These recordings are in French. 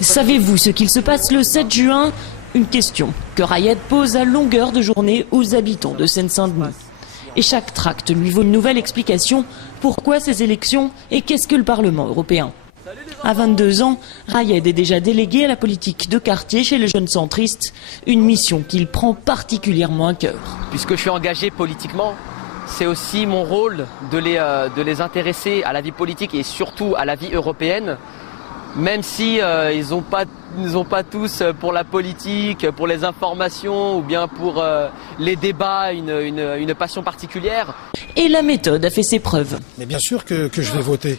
Savez-vous ce qu'il se passe le 7 juin? Une question que Rayed pose à longueur de journée aux habitants de Seine-Saint-Denis. Et chaque tract lui vaut une nouvelle explication. Pourquoi ces élections et qu'est-ce que le Parlement européen? À 22 ans, Rayed est déjà délégué à la politique de quartier chez les jeunes centristes, une mission qu'il prend particulièrement à cœur. Puisque je suis engagé politiquement, c'est aussi mon rôle de les intéresser à la vie politique et surtout à la vie européenne, même si ils n'ont pas tous pour la politique, pour les informations ou bien pour les débats une passion particulière. Et la méthode a fait ses preuves. Mais bien sûr que je vais voter.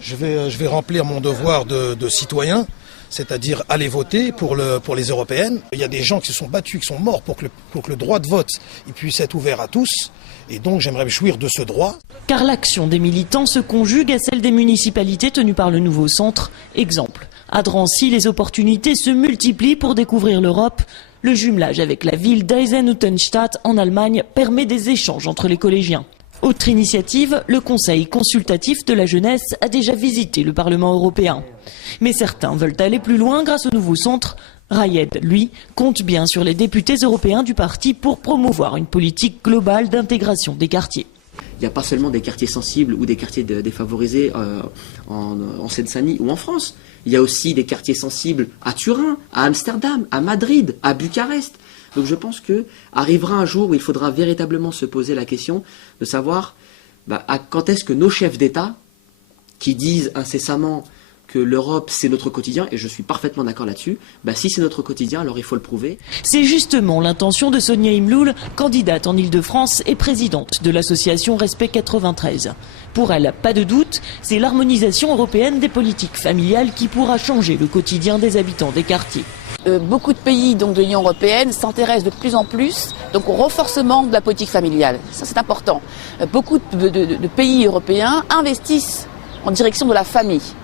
Je vais remplir mon devoir de citoyen, c'est-à-dire aller voter pour les européennes. Il y a des gens qui se sont battus, qui sont morts pour que le droit de vote puisse être ouvert à tous. Et donc j'aimerais me jouir de ce droit. Car l'action des militants se conjugue à celle des municipalités tenues par le nouveau centre. Exemple, à Drancy, les opportunités se multiplient pour découvrir l'Europe. Le jumelage avec la ville d'Eisenhüttenstadt en Allemagne permet des échanges entre les collégiens. Autre initiative, le Conseil consultatif de la jeunesse a déjà visité le Parlement européen. Mais certains veulent aller plus loin grâce au nouveau centre. Rayed, lui, compte bien sur les députés européens du parti pour promouvoir une politique globale d'intégration des quartiers. Il n'y a pas seulement des quartiers sensibles ou des quartiers défavorisés en Seine-Saint-Denis ou en France. Il y a aussi des quartiers sensibles à Turin, à Amsterdam, à Madrid, à Bucarest. Donc je pense qu'arrivera un jour où il faudra véritablement se poser la question de savoir quand est-ce que nos chefs d'État, qui disent incessamment que l'Europe c'est notre quotidien, et je suis parfaitement d'accord là-dessus, si c'est notre quotidien, alors il faut le prouver. C'est justement l'intention de Sonia Imloul, candidate en Ile-de-France et présidente de l'association Respect 93. Pour elle, pas de doute, c'est l'harmonisation européenne des politiques familiales qui pourra changer le quotidien des habitants des quartiers. Beaucoup de pays de l'Union européenne s'intéressent de plus en plus au renforcement de la politique familiale. Ça, c'est important. Beaucoup de pays européens investissent en direction de la famille,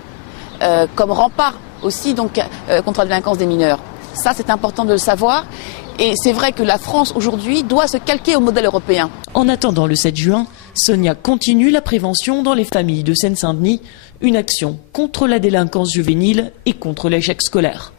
comme rempart aussi contre la délinquance des mineurs. Ça, c'est important de le savoir. Et c'est vrai que la France, aujourd'hui, doit se calquer au modèle européen. En attendant le 7 juin, Sonia continue la prévention dans les familles de Seine-Saint-Denis, une action contre la délinquance juvénile et contre l'échec scolaire.